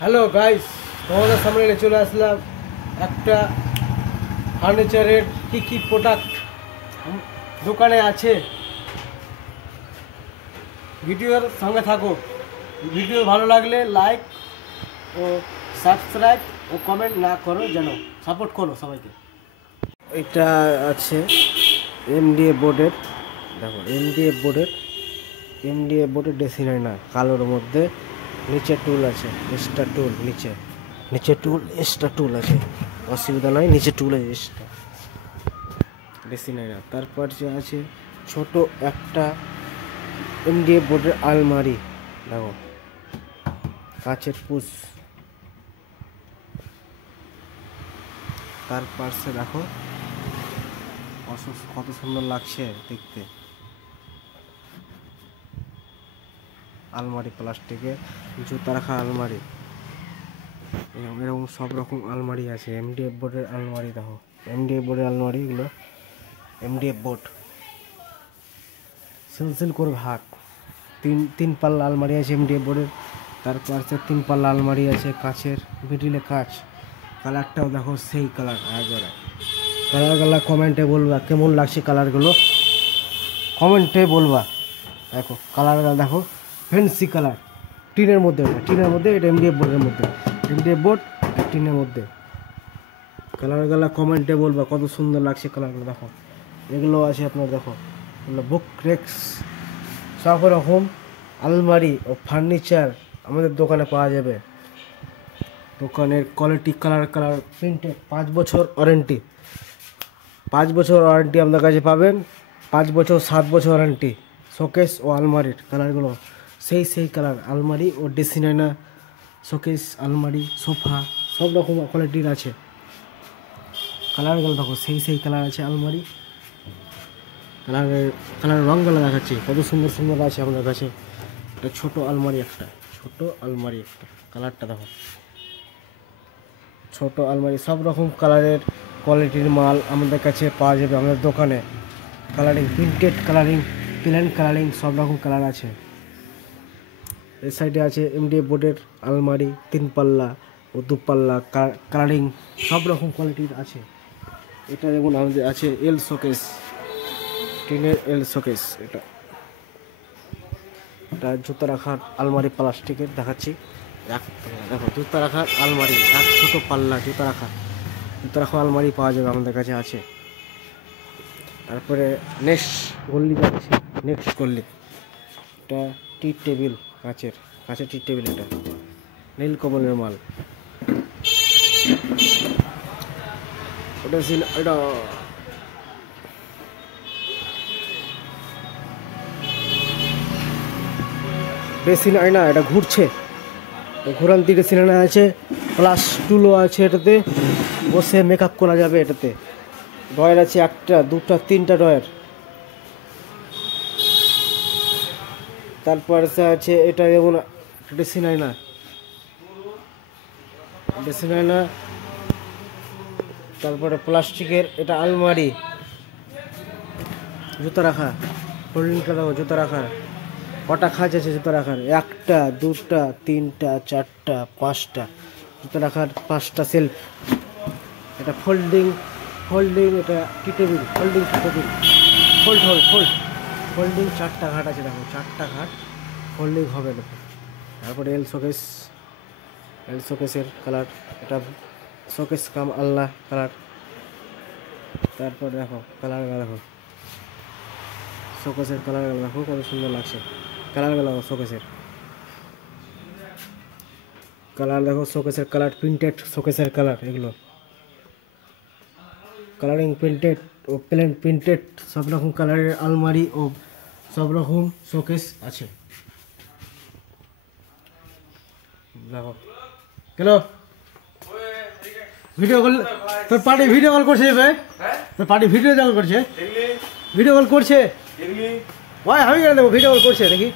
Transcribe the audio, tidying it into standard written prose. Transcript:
Hello guys, তোমাদের সামনে নিয়ে চলে আসলাম একটা ফার্নিচারের কী কী প্রোডাক্ট দোকানে আছে। ভিডিওর সঙ্গে থাকো। ভিডিও ভালো লাগলে লাইক ও সাবস্ক্রাইব ও কমেন্ট না করো, যেন সাপোর্ট করো সবাইকে। এটা আছে এমডিএ বোর্ডের, দেখো এমডিএ বোর্ডের ড্রেসিং আয়না কালোর মধ্যে, নিচে টুল আছে, এক্সট্রা টুল, নিচে টুল এক্সট্রা টুল আছে, অসুবিধা নাই, নিচে টুল আছে এক্সট্রা ড্রেসিং আয়না। তারপর যে আছে ছোট একটা এমডিএ বোর্ডের আলমারি, দেখো কাচের পুশ। তার পাশে দেখো কত সুন্দর লাগছে দেখতে, আলমারি প্লাস্টিকের, জুতা রাখা আলমারি, এরকম সব রকম আলমারি আছে। এমডিএফ বোর্ডের আলমারি, দেখো এমডিএফ বোর্ডের আলমারি, এগুলো এমডিএফ বোর্ড সিল করে ভাগ। তিন পাল্লা আলমারি আছে এমডিএফ বোর্ডের। তারপর 3 পাল্লা আলমারি আছে কাচের, মিডিলে কাচ। কালারটাও দেখো সেই কালার, একবারে কালারগুলো কমেন্টে বলবা কেমন লাগছে, কালারগুলো কমেন্টে বলবা। দেখো কালারগুলো দেখো, ফ্যান্সি কালার, টিনের মধ্যে, এটা এমডিএফ বোর্ডের মধ্যে, এমডিএফ বোর্ড টিনের মধ্যে। কালারগুলো কমেন্টে বলবা কত সুন্দর লাগছে কালারগুলো। দেখো এগুলো আছে আপনার, দেখো এগুলো বুক রেক্স, সব রকম আলমারি ও ফার্নিচার আমাদের দোকানে পাওয়া যাবে। দোকানের কোয়ালিটি, কালার প্রিন্টেড, 5 বছর ওয়ারেন্টি, 5 বছর ওয়ারেন্টি আপনার কাছে পাবেন, 5 বছর 7 বছর ওয়ারেন্টি। শোকেস ও আলমারির কালারগুলো সেই কালার, আলমারি ও ড্রেসিং আয়না, শোকেস, আলমারি, সোফা, সব রকম কোয়ালিটির আছে। কালারগুলো দেখো সেই কালার আছে, আলমারি কালার রঙগুলো দেখাচ্ছি কত সুন্দর আছে আপনার কাছে। একটা ছোট আলমারি, কালারটা দেখো, ছোট আলমারি, সব রকম কালারের কোয়ালিটির মাল আমাদের কাছে পাওয়া যাবে আমাদের দোকানে। Colouring, printed colouring, plain colouring, সব রকম কালার আছে। এই সাইডে আছে এমডিএফ বোর্ডের আলমারি, 3 পাল্লা ও 2 পাল্লা, কালারিং সব রকম কোয়ালিটির আছে। এটা যেমন আমাদের আছে এল শোকেস, টিনের এল শোকেস। এটা জুতা রাখার আলমারি প্লাস্টিকের দেখাচ্ছি, দেখো জুতা রাখার আলমারি, ছোট পাল্লা জুতা রাখার আলমারি পাওয়া যাবে আমাদের কাছে আছে। তারপরে নেক্সট গল্লি, এটা টি টেবিল, কাচের টি টেবিল, এটা নীল কমলের মাল। এটা ড্রেসিং আয়না, এটা ঘুরছে, ঘোরান্তি ড্রেসিং আয়না আছে, প্লাস টুলও আছে, এটাতে বসে মেকআপ করা যাবে। এটাতে ড্রয়ার আছে 1টা 2টা 3টা ড্রয়ার। তারপর আছে এটা যেমন ড্রেসিং আয়না, তারপরে প্লাস্টিকের এটা আলমারি, জুতা রাখা, হোল্ডিংটা দেখো, জুতা রাখার কটা খাঁচ আছে জুতা রাখার, 1টা 2টা 3টা 4টা 5টা জুতা রাখার, 5টা সেলফ। এটা ফোল্ডিং, এটা টি টেবিল, ফোল্ডিং 4টা ঘাট আছে, দেখো 4টা ঘাট ফোল্ডিং হবে। দেখো তারপরে এল শোকেসের কালার, এটা শোকেস কাম আল্লাহ কালার। তারপর দেখো কালারগুলো, দেখো শোকেসের কালারগুলো দেখো কত সুন্দর লাগছে, কালারগুলো শোকেসের কালার, দেখো শোকেসের কালার, প্রিন্টেড শোকেসের কালার, এগুলো কালারিং প্রিন্টেড ও প্লেন প্রিন্টেড, সব রকম কালারের আলমারি ও সব রকম শোকেস আছে। দেখো কেন ভিডিও কল, তোর পার্টি ভিডিও কল করছে, তোর পার্টি ভিডিও কল করছে, ওই আমি কেন দেবো, ভিডিও কল করছে দেখি।